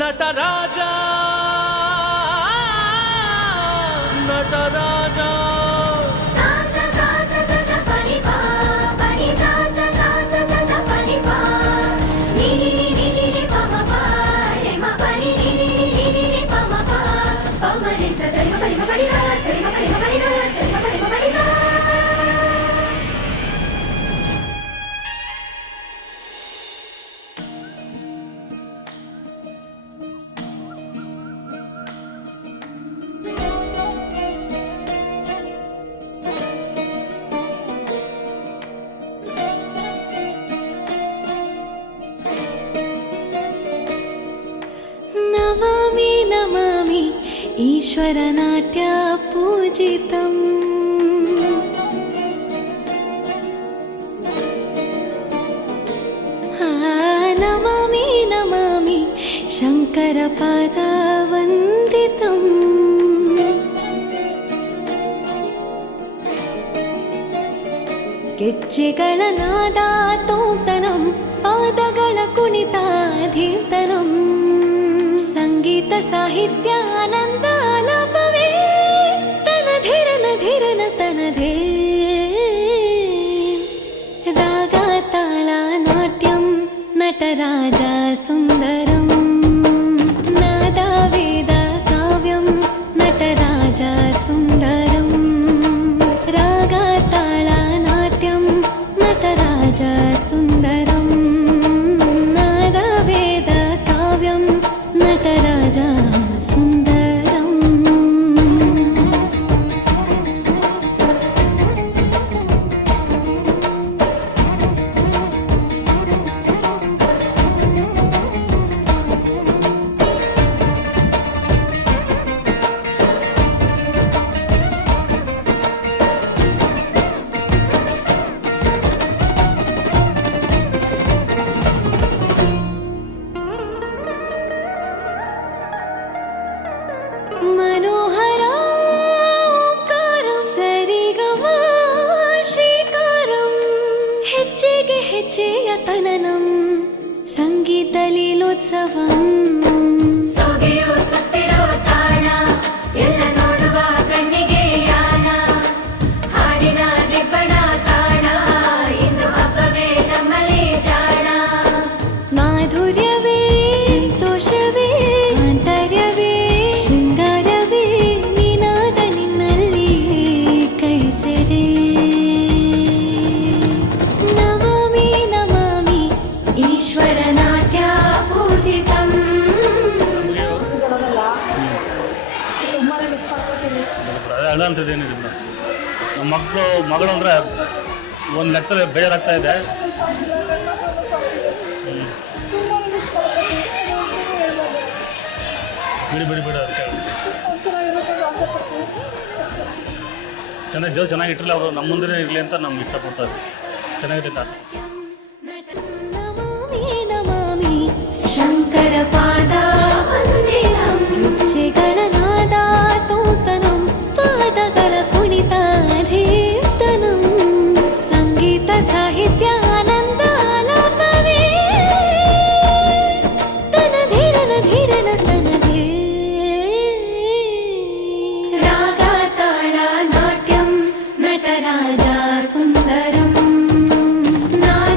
ನಟರಾಜ ನಟರಾಜ नमामि नमामि ईश्वरनाट्य पूजितम् नमामि नमामि शङ्करपादवन्दितम् ಗೆಜ್ಜೆಗಳ ನಾದ ತೋಂತನಂ ಪಾದಗಳ ಕುಣಿತಾಧೀರ್ತನಂ ಸಂಗೀತ ಸಾಹಿತ್ಯ ಆನಂದ ಆಲಾಪವೇ ತನಧಿರನ ಧಿರನ ತನಧೇ ರಾಗ ತಾಳ ನಾಟ್ಯಂ ನಟರಾಜ ಸುಂದರಂ ನಾದ ವೇದ ಕಾವ್ಯಂ ನಟರಾಜ ಸುಂದರಂ ರಾಗ ತಾಳ ನಾಟ್ಯಂ ನಟರಾಜ ಸುಂದರಂ ನಾದ ವೇದ ಕಾವ್ಯಂ ನಟರಾಜ ಸುಂದರಂ मनोहर ओंकारं सरिगम श्रीकारं ಹೆಜ್ಜೆಗೆ ಹೆಜ್ಜೆಯ ತನನಂ ಸಂಗೀತ ಲೀಲೋತ್ಸವಂ ಸೊಗೆಯೋ ಸತ್ತಿರೋ ತಾಣ ಎಲ್ಲ ನೋಡುವ ಕಣ್ಣಿಗೆ ಯಾನ ಹಾಡಿನ ದಿಬ್ಬಣ ಕಾಣ ಇಂದು ಹಬ್ಬವೇ ನಮ್ಮಲ್ಲಿ ಜಾಣ ಮಾಧುರ್ಯವೇ ಸಂತೋಷವೇ ಆಂತರ್ಯವೇ ಶೃಂಗಾರವೇ ನಿನಾದ ನಿನ್ನಲ್ಲಿ ಕೈಸೆರೆ ನಮಾಮಿ ನಮಾಮಿ ಈಶ್ವರನಾಟ್ಯ ಪೂಜಿತಂ ಅಳ ಅಂಥದ್ದೇನಿದೆ ನಮ್ಮ ಮಗಳು ಅಂದರೆ ಒಂದು ಲೆಕ್ಕದಲ್ಲಿ ಬೇಜಾರಾಗ್ತಾ ಇದೆ. ಬಿಡಿ ಬಿಡಿ ಬಿಡಿ ಅದಕ್ಕೆ ಚೆನ್ನಾಗಿ ದೇವ್ರು ಚೆನ್ನಾಗಿಟ್ಟಿರಲಿ, ಅವರು ನಮ್ಮ ಮುಂದೆ ಇರಲಿ ಅಂತ ನಮ್ಗೆ ಇಷ್ಟಪಡ್ತಾರೆ. ಚೆನ್ನಾಗಿರುತ್ತೆ. ನಮಾಮಿ ನಮಾಮಿ ಶಂಕರ ಪಾದ ವಂದಿತಂ ಗೆಜ್ಜೆಗಳ ನಾದ ತೋಂತನಂ ಪಾದಗಳ ಕುಣಿತಾಧೀರ್ತನಂ ಸಂಗೀತ ಸಾಹಿತ್ಯ ಆನಂದ ಆಲಾಪವೇ ತನಧಿರನ ಧಿರನ ತನಧೇ ರಾಗ ತಾಳ ನಾಟ್ಯಂ ನಟರಾಜ ಸುಂದರಂ ನಾದ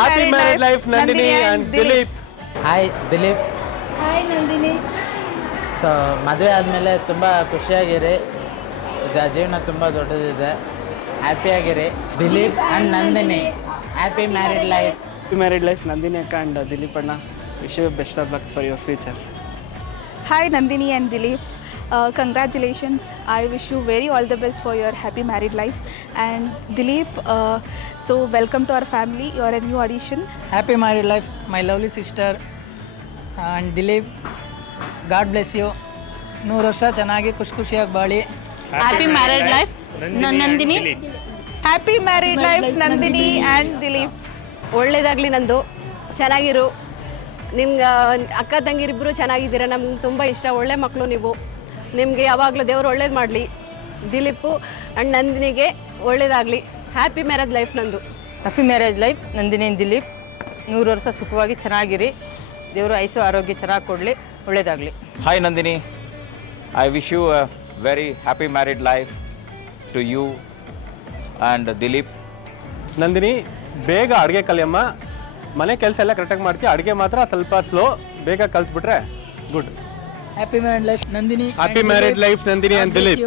Happy married life, Nandini and Dilip. Hi Dilip. Hi Nandini. So ಮದುವೆ ಆದಮೇಲೆ ತುಂಬ ಖುಷಿಯಾಗಿರಿ, ಜೀವನ ತುಂಬ ದೊಡ್ಡದಿದೆ, ಹ್ಯಾಪಿಯಾಗಿರಿ. Dilip and Nandini, happy married life. Happy married life, Nandini akka and Dilip anna. Wish you best of luck for your future. Hi Nandini and Dilip. Congratulations. I wish you very all the best for your happy married life. And Dilip, so welcome to our family. You are a new addition. Happy married life, my lovely sister. And Dilip, God bless you. 100 ವರ್ಷ ಚೆನ್ನಾಗಿ ಖುಷಿಯಾಗಿ ಬಾಳಿ. Happy married life, Nandini. Happy married life, Nandini and Dilip. ಒಳ್ಳೇದಾಗಲಿ ನಂದು, ಚೆನ್ನಾಗಿರು. ನಿಮ್ಗೆ ಅಕ್ಕ ತಂಗಿರಿಬ್ಬರು ಚೆನ್ನಾಗಿದ್ದೀರ, ನಮ್ಗೆ ತುಂಬ ಇಷ್ಟ. ಒಳ್ಳೆ ಮಕ್ಕಳು ನೀವು. ನಿಮಗೆ ಯಾವಾಗಲೂ ದೇವರು ಒಳ್ಳೇದು ಮಾಡಲಿ. ದಿಲೀಪು ಆ್ಯಂಡ್ ನಂದಿನಿಗೆ ಒಳ್ಳೇದಾಗಲಿ. ಹ್ಯಾಪಿ ಮ್ಯಾರೇಜ್ ಲೈಫ್ ನಂದು. Happy marriage life Nandini Dilip. 100 ವರ್ಷ ಸುಖವಾಗಿ ಚೆನ್ನಾಗಿರಿ. ದೇವರು ಐಸು ಆರೋಗ್ಯ ಚೆನ್ನಾಗಿ ಕೊಡಲಿ, ಒಳ್ಳೇದಾಗಲಿ. Hi Nandini, I wish you a very happy married life to you and Dilip. Nandini, ಬೇಗ ಅಡುಗೆ ಕಲಿಯಮ್ಮ. ಮನೆ ಕೆಲಸ ಎಲ್ಲ ಕರೆಕ್ಟಾಗಿ ಮಾಡ್ತೀವಿ, ಅಡುಗೆ ಮಾತ್ರ ಸ್ವಲ್ಪ ಸ್ಲೋ. ಬೇಗ ಕಲ್ತ್ಬಿಟ್ರೆ good. Happy married life, Nandini. Happy married life, Nandini and Dilip.